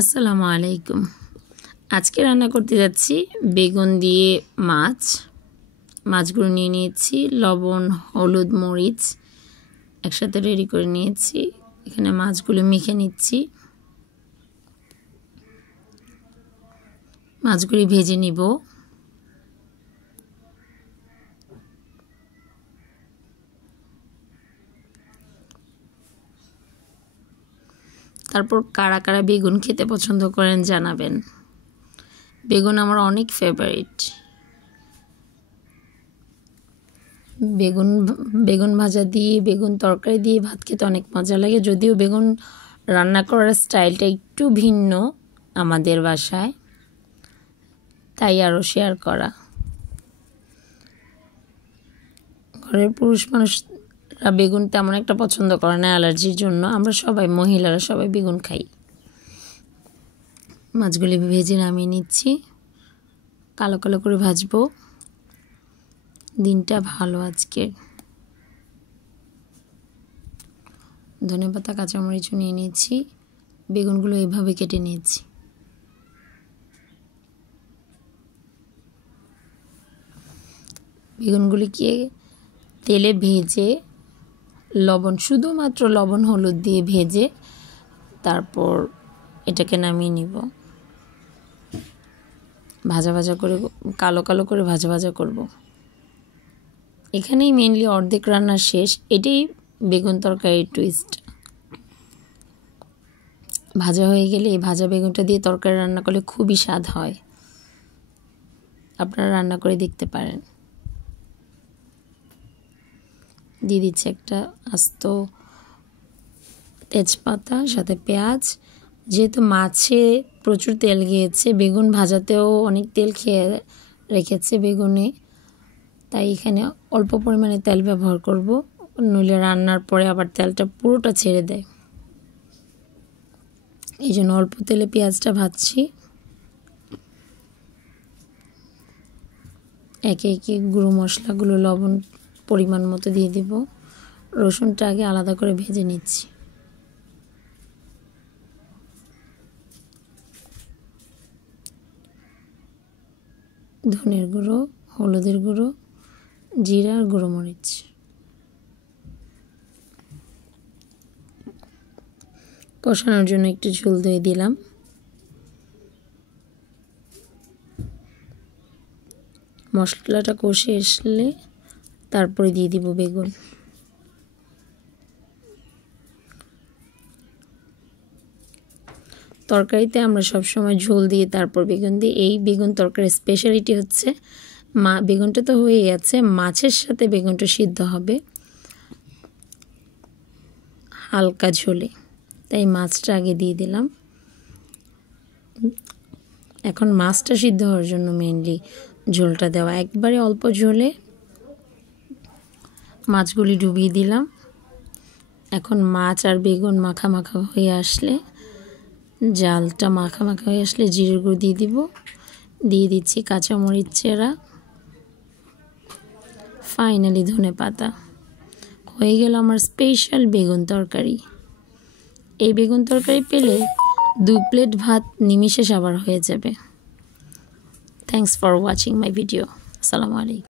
আসসালামু আলাইকুম। আজকে রান্না করতে যাচ্ছি বেগুন দিয়ে মাছ। মাছগুলো নিয়ে নিয়েছি, লবণ, হলুদ, মরিচ একসাথে রেডি করে নিয়েছি। এখানে মাছগুলো মেখে নিচ্ছি। মাছগুলি ভেজে নিব। তারপর কারা কারা বেগুন খেতে পছন্দ করেন জানাবেন। বেগুন আমার অনেক ফেভারিট। বেগুন ভাজা দিয়ে, বেগুন তরকারি দিয়ে ভাত খেতে অনেক মজা লাগে। যদিও বেগুন রান্না করার স্টাইলটা একটু ভিন্ন আমাদের বাসায়, তাই আরও শেয়ার করা। ঘরের পুরুষ মানুষরা বেগুন তেমন একটা পছন্দ করে না অ্যালার্জির জন্য। আমরা সবাই, মহিলারা সবাই বেগুন খাই। মাছগুলি ভেজে নামিয়ে নিচ্ছি। কালো কালো করে ভাজবো। দিনটা ভালো আজকে। ধনেপাতা, কাঁচামরিচও নিয়ে নিয়েছি। বেগুনগুলো এভাবে কেটে নিয়েছি। বেগুনগুলিকে তেলে ভেজে লবণ, শুধুমাত্র লবণ হলুদ দিয়ে ভেজে তারপর এটাকে নামিয়ে নিব। ভাজা ভাজা করে, কালো কালো করে ভাজা ভাজা করব। এখানেই মেনলি অর্ধেক রান্না শেষ। এটাই বেগুন তরকারির টুইস্ট। ভাজা হয়ে গেলে এই ভাজা বেগুনটা দিয়ে তরকারি রান্না করলে খুবই স্বাদ হয়। আপনারা রান্না করে দেখতে পারেন। দিয়ে দিচ্ছি একটা আস্ত তেজপাতা, সাথে পেঁয়াজ। যেহেতু মাছে প্রচুর তেল গিয়েছে, বেগুন ভাজাতেও অনেক তেল খেয়ে রেখেছে বেগুনে, তাই এখানে অল্প পরিমাণে তেল ব্যবহার করব। নইলে রান্নার পরে আবার তেলটা পুরোটা ছেড়ে দেয়। এই জন্য অল্প তেলে পেঁয়াজটা ভাজছি। একে একে গুঁড়ো মশলাগুলো লবণ পরিমাণ মতো দিয়ে দেব। রসুনটা আগে আলাদা করে ভেজে নিচ্ছি। ধনের গুঁড়ো, হলুদের গুঁড়ো, জিরা আর গুঁড়ো মরিচ। কষানোর জন্য একটু ঝোল দিয়ে দিলাম। মশলাটা কষে আসলে তারপরে দিয়ে দিব বেগুন। তরকারিতে আমরা সবসময় ঝোল দিয়ে তারপর বেগুন দিই। এই বেগুন তরকারির স্পেশালিটি হচ্ছে বেগুনটা তো হয়েই আছে, মাছের সাথে বেগুনটা সিদ্ধ হবে হালকা ঝোলে, তাই মাছটা আগে দিয়ে দিলাম। এখন মাছটা সিদ্ধ হওয়ার জন্য মেনলি ঝোলটা দেওয়া। একবারে অল্প ঝোলে মাছগুলি ডুবিয়ে দিলাম। এখন মাছ আর বেগুন মাখা মাখা হয়ে আসলে, জালটা মাখা মাখা হয়ে আসলে জিরের গুঁড়ো দিয়ে দিব। দিয়ে দিচ্ছি কাঁচামরিচ চেরা, ফাইনালি ধনেপাতা। হয়ে গেল আমার স্পেশাল বেগুন তরকারি। এই বেগুন তরকারি পেলে 2 প্লেট ভাত নিমিষে সাবার হয়ে যাবে। Thanks for watching my video. আসসালামু আলাইকুম।